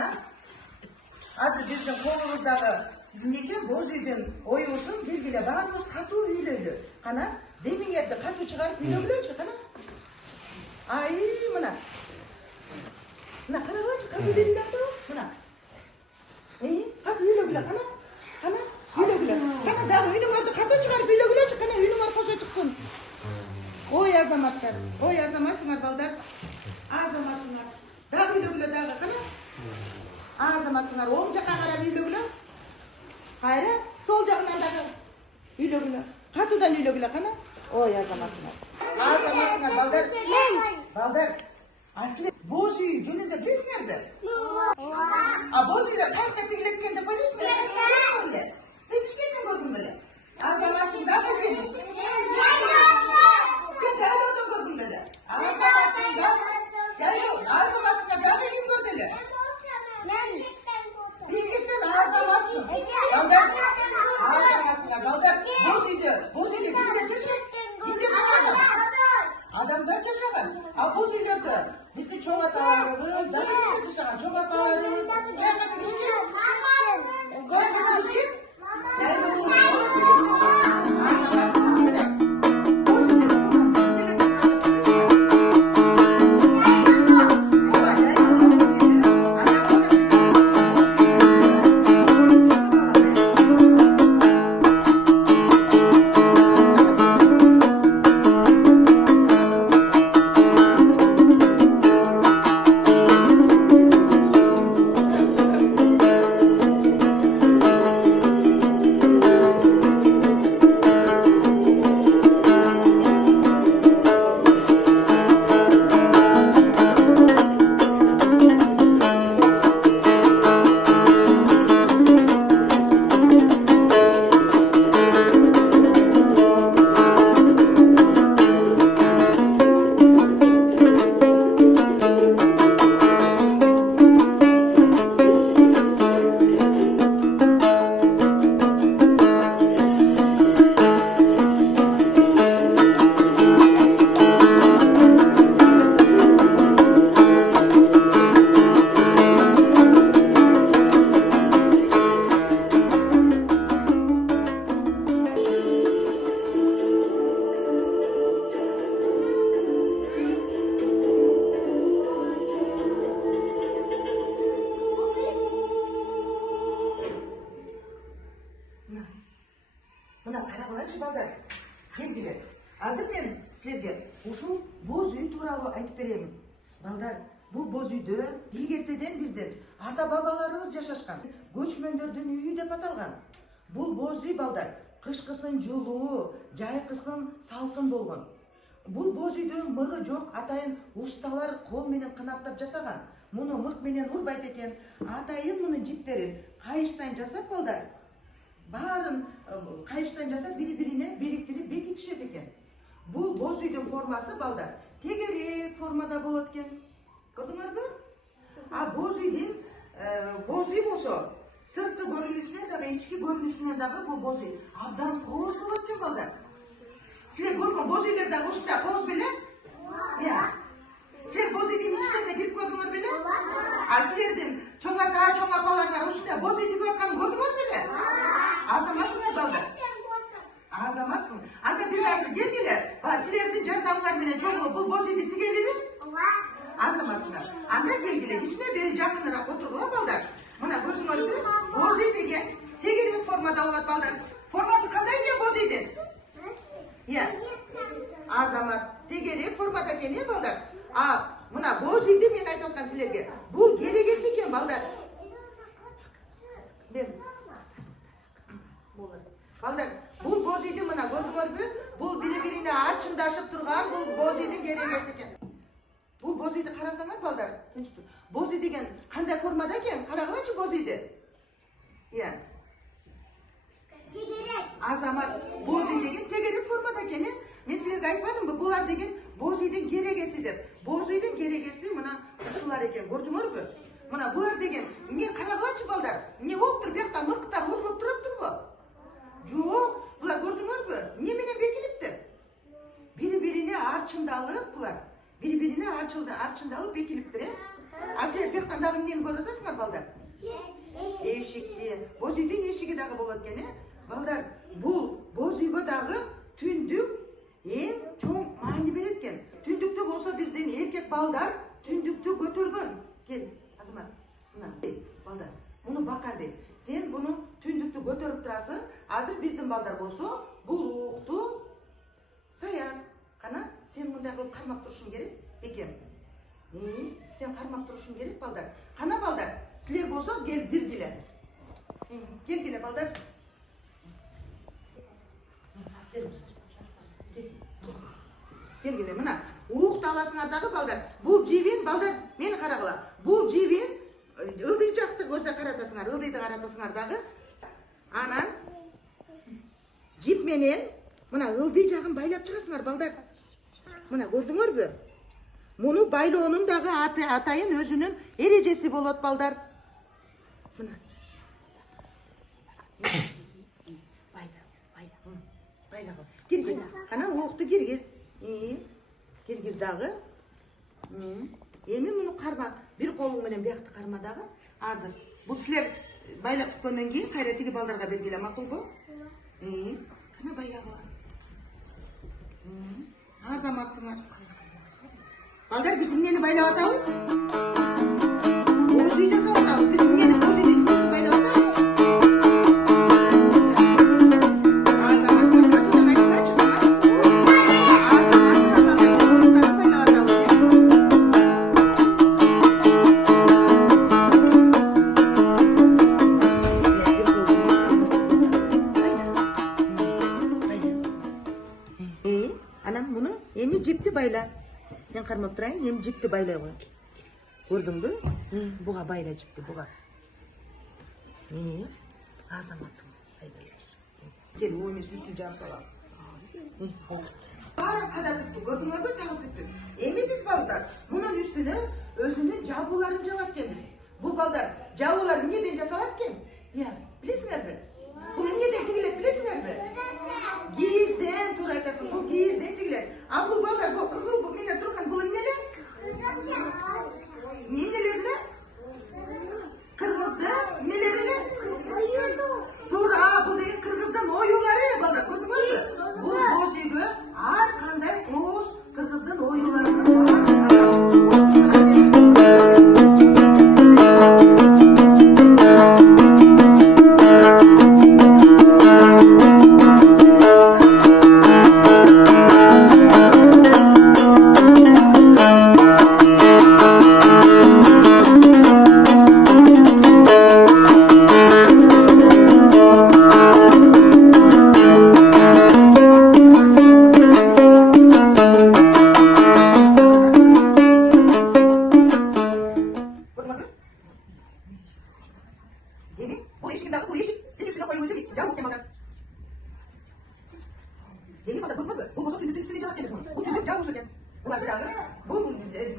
Mana azı bizning qo'limizdagi necha bo'z uydan o'yilsin belgilab barimiz qatuv uylaydi. Qana demin yerda qatuv chiqarib uylaydi qana. Ay mana. Mana qarachi qatuv deyiladi mana. Qatuv uylaydi qana. Qana uylaydi. Qana da uyning orda qatuv chiqarib uylaydi qana uyning orqasiga chiqsin. Oy azamatlar. Oy azamatlar baldar. Azamatlar. Da uylaydi da qana. Azamatlar o'ng yoqqa qarab uylaydi. Hayra, sol жағынан дағы үйлегілі. Қатудан үйлегілі қана? Ой, азаматсыңар. Азаматсыңар, балдар. Асылы, боз үй жөнінде білесіңер бе? Боз үйлер қайыққа тігілеткенде білесіңер? Сен кішкеннен көрдің біле? Азаматсың дағы біле? Сен жайлаудан көрдің біле? Азаматсыңа дағы мен көрділі? Бишкектен азаматсың. Балдар, боз үйлер кімдер жашаған? Адамдар жашаған. Боз үйлерді бізде чоң аталарымыз, кімдер жашаған? Чоң аталарымыз, қайға кірішкен? Мына қарағылайыншы балдар, келгілер. Азыр мен сілерге ушул боз үй туралы айтып беремін. Балдар, бұл боз үйді егертеден бізден ата-бабаларымыз жашашқан. Көчмөндөрдүн үйі деп аталған. Бұл боз үй балдар, кышкысын жылуу, жайкысын салкын болгон. Бұл боз үйдүн мыгы жок, атайын усталар кол менен кынаптап жасаган. Муну мык менен урбайт экен. Атайын мунун жиптерин кайыштан жасап балдар. Барын кайыштан жасап бири-бирине бириктирип бекитишет экен. Бул боз үйдүн формасы балдар тегерек формада болот экен. Көрдүңөрбү? Боз үй болсо сырткы көрүнүшүнөн дагы ички көрүнүшүнөн дагы бул боз үй абдан кооз болот экен балдар. Силер көргөн боз үйлер дагы ушундай кооз беле? Силер боз үйдүн ичтерине кирип көрдүңөр беле? Силердин чоң ата, чоң апаларыңар ушундай боз үй тигип атканын көрдүңөр беле? Азаматсың балдар. Азаматсың. Анда биз азыр келгиле, силердин жардамыңар менен жолугуп бул боз үйдү тигелиби? Азаматсыңар. Анда келгиле, кичине бери жакыныраак отургула балдар. Мына көрдүңөрбү? Боз үй деген тегерек формада болот балдар. Формасы кандай экен боз үйдүн? Азамат, тегерек формада экен балдар. Мына боз үйдү мен айтып аткан силерге. Бул керегеси экен балдар. Балдар, бул боз үйдү мына көрдүңөрбү? Бул бири-бирине арчындашып турган бул боз үйдүн керегеси экен. Бул боз үйдү карасаңар балдар, боз үй деген кандай формада экен? Карагылачы боз үйдү. Азамат, боз үй деген тегерек формада экен. Мен силерге айтпадымбы, булар деген боз үйдүн керегеси деп. Боз үйдүн керегеси мына ушулар экен, көрдүңөрбү? Мына булар деген, эмне карагылачы балдар? Эмне болуп тур? Бияктан мыктар урулуп туруптурбу? Жок, булар көрдүңөрбү? Эмне менен бекилиптир? Бири-бирине арчындалып булар. Бири-бирине арчындалып бекилиптир, Силер бияктан дагы эмнени көрүп каратасыңар балдар? Эшикти. Боз үйдүн эшиги дагы болот экен, балдар. Бул боз үйгө дагы түндүк эң чоң маани берет экен. Түндүктө болсо биздин эркек балдар түндүктү көтөргөн. Кел, Азамат. Мына, балдар. Муну баканды. Сен буну түндүктү көтөрүп турасың. Азыр биздин балдар болсо, бул укту саяр. Кана, сен мындай кылып кармап турушуң керек, бекем. Сен кармап турушуң керек, балдар. Кана, балдар, силер болсо кел биргиле. Келгиле, балдар. Келгиле, мына. Укту аласыңар дагы, балдар. Бул жибин, балдар, мени карагыла. Бул жибин ылдый жакты көздөй каратасыңар, ылдыйды каратасыңар дагы. Анан жип менен мына ылдый жагын байлап чыгасыңар, балдар. Мына көрдүңөрбү? Муну байлоонун дагы атайын өзүнүн эрежеси болот, балдар. Мына. Байла. Киргиз. Кана укту киргиз. Киргиз дагы. Эми муну карма. Бир колуң менен биякты карма дагы. Азыр. Бул силер байлап бүткөндөн кийин кайра тиги балдарга бергиле, макулбу? Кана байлагыла. Азаматсыңар. Балдар, биз эмнени байлап атабыз? Боз үй жасап атабыз. Биз эмнени боз үйдүн эмнесин байлап атабыз? Азаматсыңар, катыдан айтпачы, кана? Азаматсыңар, балдар, боз уюктарын байлап атабыз, Анан муну эми жипти байла. Мен кармап турайын, эми жипти байлай кой. Көрдүңбү? Буга байла жипти, буга. Азаматсың. Кел, о эмес үстүн жаап салам. Баарын кадап бүттү, көрдүңөрбү? Тагып бүттү. Эми биз балдар, мунун үстүнө өзүнүн жабууларын жабат экенбиз. Бул балдар, жабуулар эмнеден жасалат экен? Билесиңерби? Бул эмнеден тигилет, билесиңерби? Кийизден, туура айтасың, бул кийизден тигилет. А бул балдар, бул кызыл, бул менен турган, бул эмнелер? Эмнелер эле? Кыргызды, эмнелер эле? Туура, бул деген кыргыздын оюлары, балдар, көрдүңөрбү? Бул боз үйгө ар кандай кооз кыргыздын оюларынын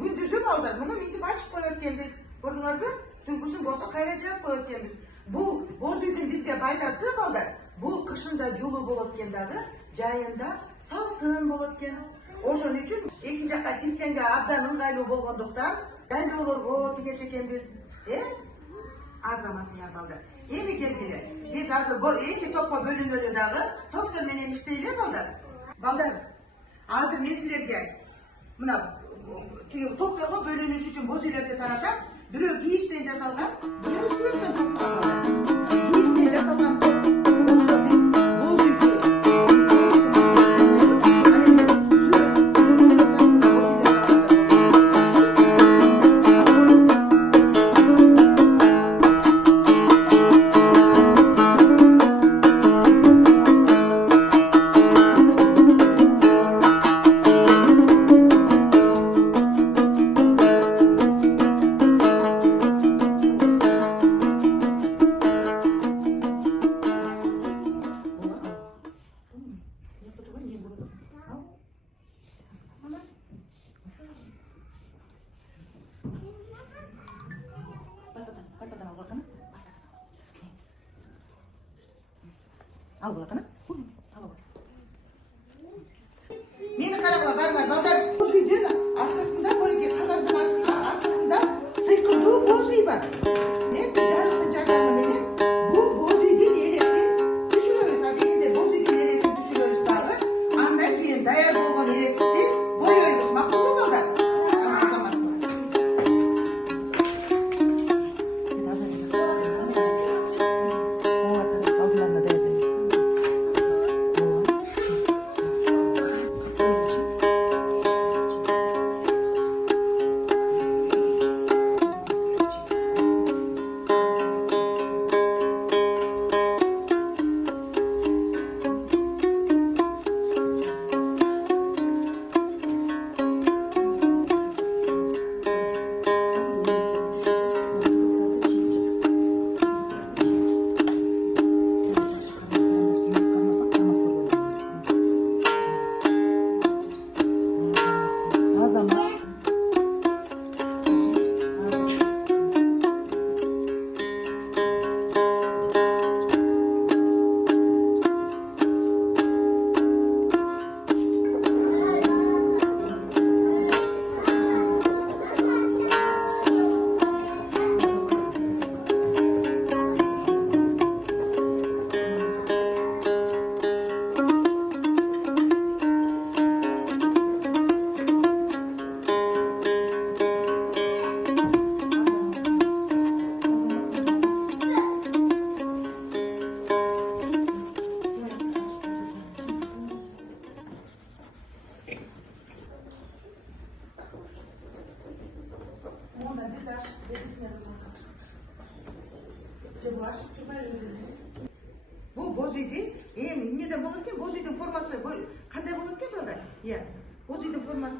күндүзү балдар, муну мынтип ачып коет экенбиз. Көрдүңөрбү? Түнкүсүн болсо кайра жаап коет экенбиз. Бул боз үйдүн бизге пайдасы, балдар. Бул кышында жуулуу болот экен дагы, жайында салкын болот экен. Ошон үчүн эки жакка тиркенге абдан ыңгайлуу болгондуктан дайлоолорго тигет экенбиз. Азаматсыңар, балдар. Эми келгиле. Биз азыр эки топко бөлүнөлү дагы, топтор менен иштейле, балдар. Балдар, азыр мен силерге мына топторго бөлүнүш үчүн боз үйлөрдү таратам. Бирөө кийиштен жасалган, бирөө сүрөттөн топторгон, балдар. Кийиштен жасалган топ болсо биз боз үйгө al bakana. Meni qarag'lar, barlar, balдар. Boz uyдун arkasında, böyle kag'azdын arkasında sıyqırdığı boz uy бар. Bu açıp durmay özünüz. Bu boz uydu. Neden olur ki? Boz uydun forması qanday olur ki balдар? Ya, boz uydun forması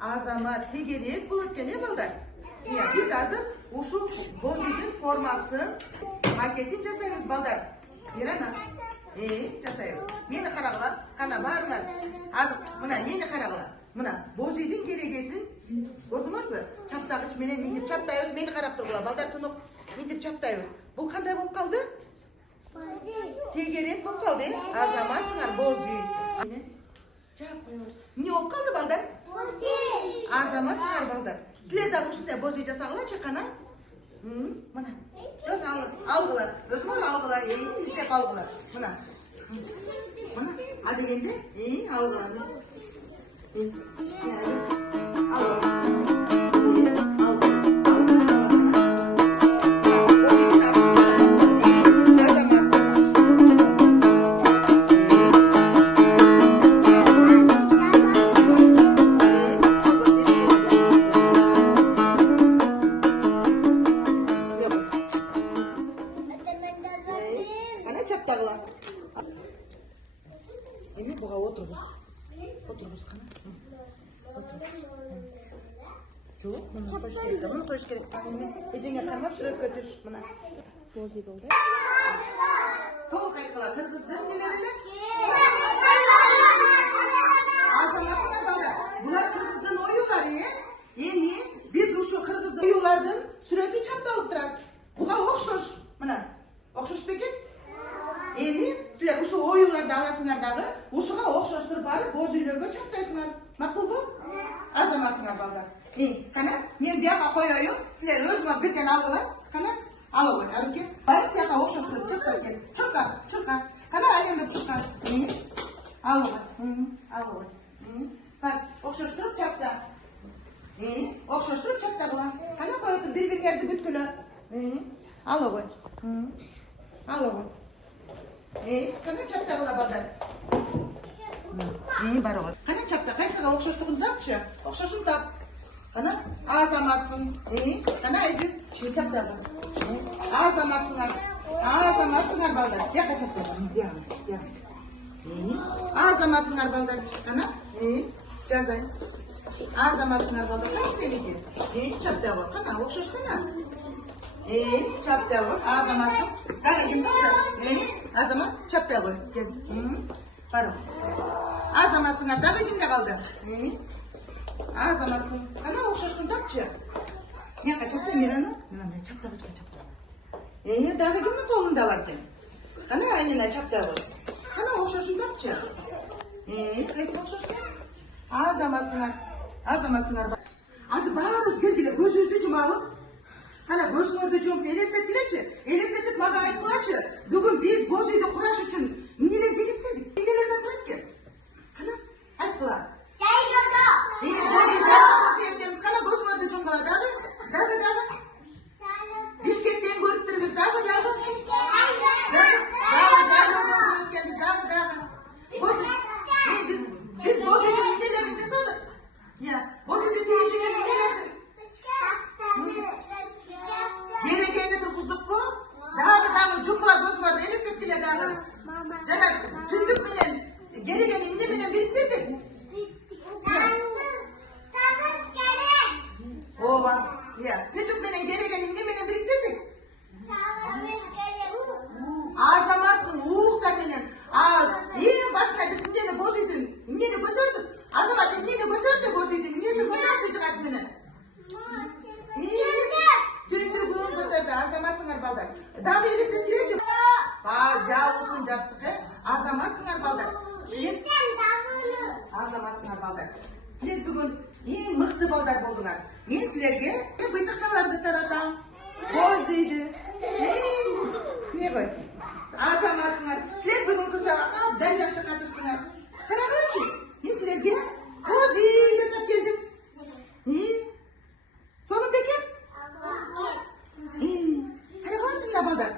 azamat, tegerek olur ki ne balдар? Ya, biz hazır uşu boz uydun formasın maketin jasaymiz balдар. Mirana. Jasaymiz. Meni qaragılar, qana barlar. Hazır, mına meni qaragılar. Mına boz uydun keregesin. Gördüңөрбү? Чаптагыч менен мынтип чаптайбыз, мени карап тургула. Балдар тунук мынтип чаптайбыз. Бул кандай болуп калды? Тегерек болуп калды. Азаматсыңар боз үй. Жаап коебуз. Эмне болуп калды балдар? Азаматсыңар балдар. Силер дагы ушундай боз үй жасагылачы кана? Мына. Өз алгыла. Өзүңөр алгыла. Издеп алгыла. Мына. Мына. А дегенде, алгыла. Эми буга отурбуз. Отурбуз кана. Отурбуз. Жок, муну коюш керек да, муну коюш керек. Эжеңе кармап сүрөткө түш, мына. Боз үй болду. Толук айткыла, кыргыздын нелери эле? Азаматсыңар балдар. Булар кыргыздын оюлары, Эми биз ушу кыргыздын оюлардын сүрөтү чапталып турат. Буга окшош. Мына. Окшош бекен? Эми силер ушу оюларды аласыңар дагы, ушуга окшоштуруп барып боз үйлөргө чаптайсыңар. Макулбу? Азаматсыңар балдар. Кана, мен бияка коеюн, силер өзүңөр бирден алгыла. Кана, алып ой, арыке. Барып бияка окшоштуруп чаптап кел. Чурка. Кана, айнендеп чурка. Алып ой. Бар, окшоштуруп чапта. Окшоштуруп чаптагыла. Кана коетун, бири-бириңерди күткүлө. Алып ой. Алып ой. Кана чаптагыла балдар. Бар ой. Кана чапта, кайсыга окшоштугун тапчы? Окшошун тап. Кана, азаматсың. Кана эжим, чаптагы. Азаматсыңар. Азаматсыңар балдар. Бияка чаптагы. Азаматсыңар балдар. Кана, жазай. Азаматсыңар балдар. Кана сеники? Чаптагы. Кана, окшош кана. Чаптагы. Азаматсың. Дагы ким балдар? Азамат, чаптагы. Кел. Бар. Азаматсыңар дагы кимде калды? Азаматсың. Кана окшоштун тапчы. Мен качапта Мирана? Мына чаптагычка чапта. Дагы кимдин колунда бар экен? Кана айнена чаптагы. Кана окшошун тапчы. Кайсы окшош экен? Азаматсыңар. Азаматсыңар. Азыр баарыбыз келгиле көзүбүздү жумабыз. Кана көзүңөрдү жумуп элестеткилечи. Элестетип мага айткылачы. Бүгүн биз боз үйдү кураш үчүн эмнелер белектедик? Эмнелерден турат экен? Кана айткыла. Кана көзүңөрдү жумгула дагы. Бишкектен көрүп турбуз дагы. Жайлоодон көрүп келбиз дагы. Биз боз үйдүн эмнелерин жасадык. Боз үйдү тиешиңер эмнелерди? Берекени тургуздукпу? Дагы жумгула көзүңөрдү элестеткиле дагы. Жана түндүк менен керегени эмне менен бириктирдик? Ооба, түндүк менен керегени эмне менен бириктирдик? Азаматсың ууктар менен. Эң башта биз эмнени боз үйдүн эмнени көтөрдүк? Азамат эмнени көтөрдү боз үйдүн? Эмнесин көтөрдү жыгач менен? Түндүгүн көтөрдү азаматсыңар балдар. Дагы элестеткилечи. Жабылсын жаптык, азаматсыңар балдар. Азаматсыңар балдар. Силер бүгүн эң мыкты балдар болдуңар. Мен силерге быйтыкчаларды таратам. Боз үйдү. Не бой? Азаматсыңар. Силер бүгүнкү сабакка абдан жакшы катыштыңар. Карагылачы. Мен силерге боз үй жасап келдим. Сонун бекен? Карагылачыңар балдар.